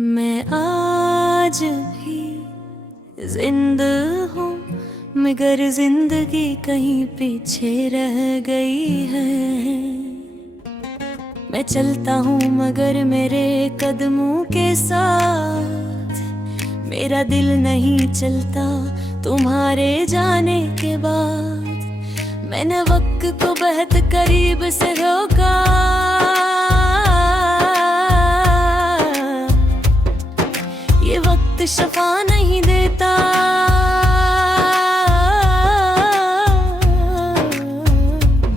मैं आज भी जिंदा हूँ, मगर जिंदगी कहीं पीछे रह गई है। मैं चलता हूँ मगर मेरे कदमों के साथ मेरा दिल नहीं चलता तुम्हारे जाने के बाद। मैंने वक्त को बहुत करीब से रोका, ये वक्त शफा नहीं देता।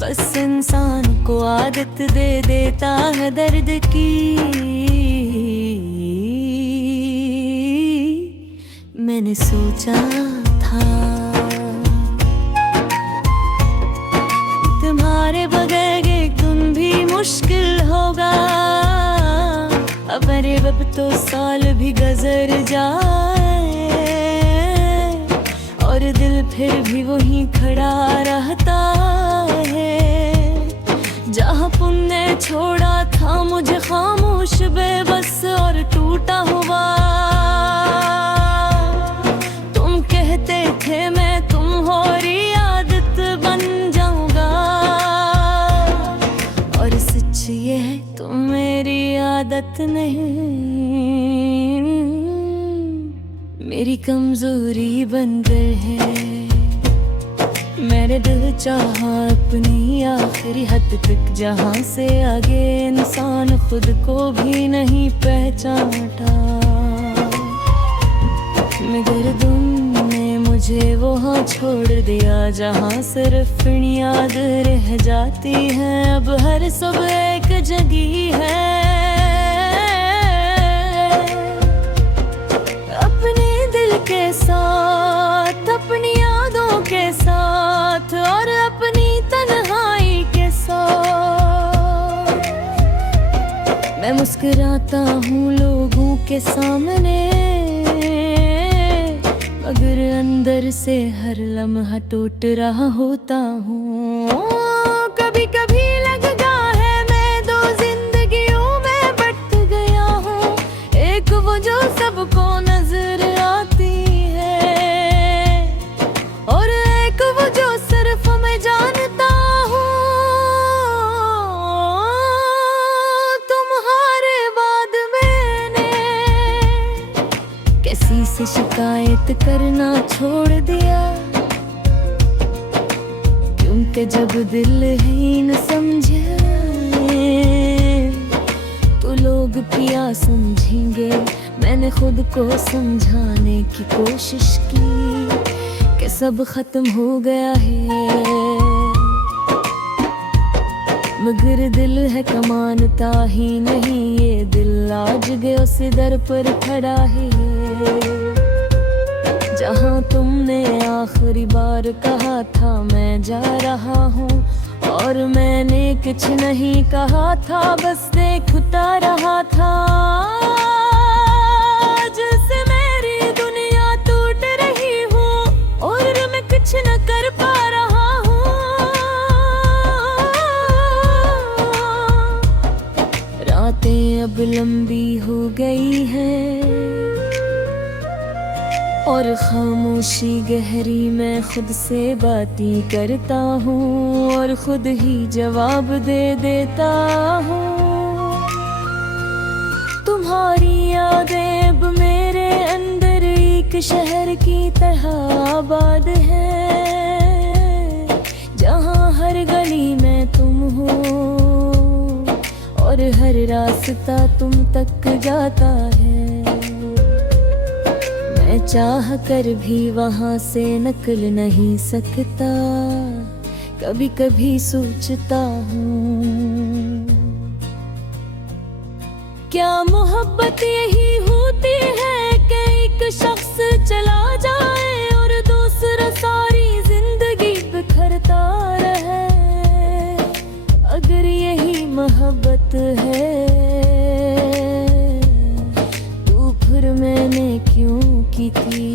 बस इंसान को आदत दे देता है दर्द की। मैंने सोचा था तुम्हारे बगैर एक दिन भी मुश्किल होगा। अब मेरे अब तो साल भी गुजर जाए और दिल फिर भी वहीं खड़ा रहता है जहाँ पुण्य छोड़ा था मुझे खामोश बेबस और टूटा हुआ। तुम कहते थे मैं तुम्हारी आदत बन जाऊंगा, और सच ये है तुम मेरी आदत नहीं, मेरी कमजोरी बन गए हैं। मैंने दिल चाहा अपनी आखिरी हद तक, जहाँ से आगे इंसान खुद को भी नहीं पहचानता। मगर तुमने मुझे वहाँ छोड़ दिया जहाँ सिर्फ याद रह जाती है। अब हर सब एक जगह है, अपने दिल के साथ, अपनी यादों के साथ और अपनी तन्हाई के साथ। मैं मुस्कुराता हूँ लोगों के सामने, मगर अंदर से हर लम्हा टूट रहा होता हूँ। कभी कभी लगता है मैं दो जिंदगियों में बट गया हूँ, एक वो जो सबको नजर आती है और एक वो जो सिर्फ मैं जानता हूँ। तुम्हारे बाद मैंने किसी से शिकायत करना छोड़ दिया, क्योंकि जब दिल ही न समझे तो लोग पिया समझेंगे। मैंने खुद को समझाने की कोशिश की कि सब खत्म हो गया है, मगर दिल है कमानता ही नहीं। ये दिल आज गए उस दर पर खड़ा है जहाँ तुमने आखिरी बार कहा था मैं जा रहा हूँ, और मैंने कुछ नहीं कहा था, बस देखता रहा था जैसे मेरी दुनिया टूट रही हो और मैं कुछ न कर पा रहा हूँ। रातें अब लंबी हो गई हैं और खामोशी गहरी, मैं खुद से बातें करता हूँ और खुद ही जवाब दे देता हूँ। तुम्हारी यादें अब मेरे अंदर एक शहर की तरह आबाद है, जहाँ हर गली में तुम हो और हर रास्ता तुम तक जाता है। मैं चाह कर भी वहाँ से निकल नहीं सकता, कभी कभी सोचता हूँ क्या मोहब्बत यही होती है कि एक शख्स चला जाए और दूसरा सारी जिंदगी बिखरता रहे। अगर यही मोहब्बत है तो फिर मैंने क्यों की थी।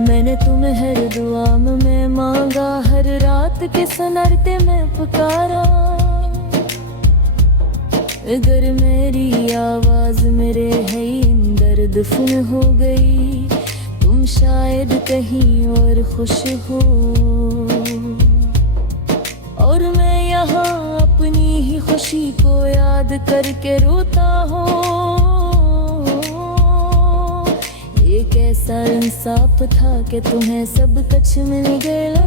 मैंने तुम्हें हर दुआ में मांगा, हर रात के सनरते में पुकारा, अगर मेरी दफन हो गई, तुम शायद कहीं और खुश हो, और मैं यहाँ अपनी ही खुशी को याद करके रोता हूँ। ये कैसा इंसाफ था कि तुम्हें सब कुछ मिल गया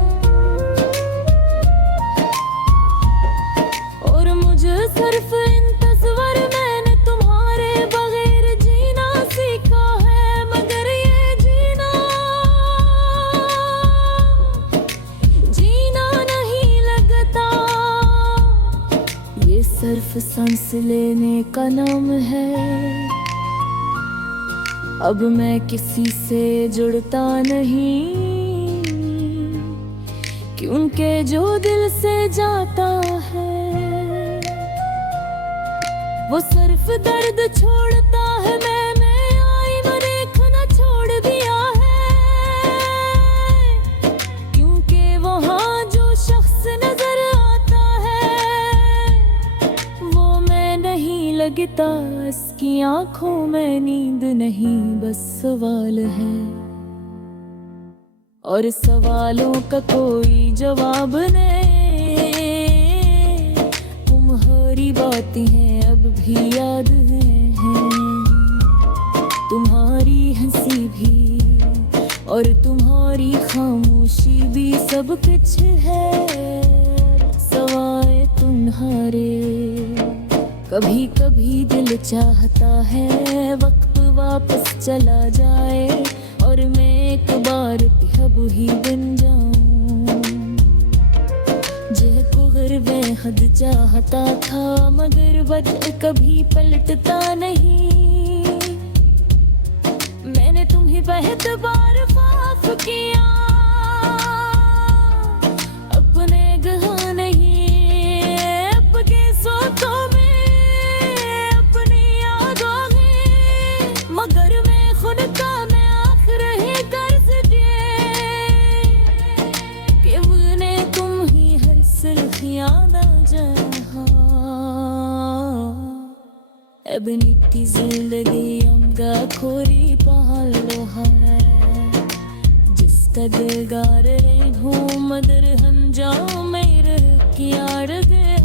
और मुझे सिर्फ इंतज़ार। मैंने तुम्हारे बगैर जीना सीखा है, मगर ये जीना नहीं लगता। ये सिर्फ सांस लेने का नाम है। अब मैं किसी से जुड़ता नहीं, क्योंकि जो दिल से जाता है वो सिर्फ दर्द छोड़ता है। मैंने आईना देखना छोड़ दिया है, क्योंकि वहाँ जो शख्स नजर आता है वो मैं नहीं लगता। इसकी आंखों में नींद नहीं, बस सवाल है, और सवालों का कोई जवाब नहीं। तुम्हारी बातें हैं अब भी याद हैं, तुम्हारी हंसी भी और तुम्हारी खामोशी भी, सब कुछ है सवाए तुम्हारे। कभी कभी दिल चाहता है वक्त वापस चला जाए और मैं एक बार अब ही बन जाऊं। जिसको हर बेहद चाहता था, मगर वक्त कभी पलटता नहीं। मैंने तुम्हें बहुत बार माफ किया, अपने गहा नहीं, आपके सोचों में, अपनी यादों में, मगर मैं खुद का मैं आखिर ही कर्ज दिए कि मुझे तुम ही हर सिर्फ याद आ जहाँ। अब नित्य जिंदगी हमका खोरी पहाड़ लोहा है, जिसका दिलगार रहे हूँ मदर हम जाओ मेरे की आड़ गए।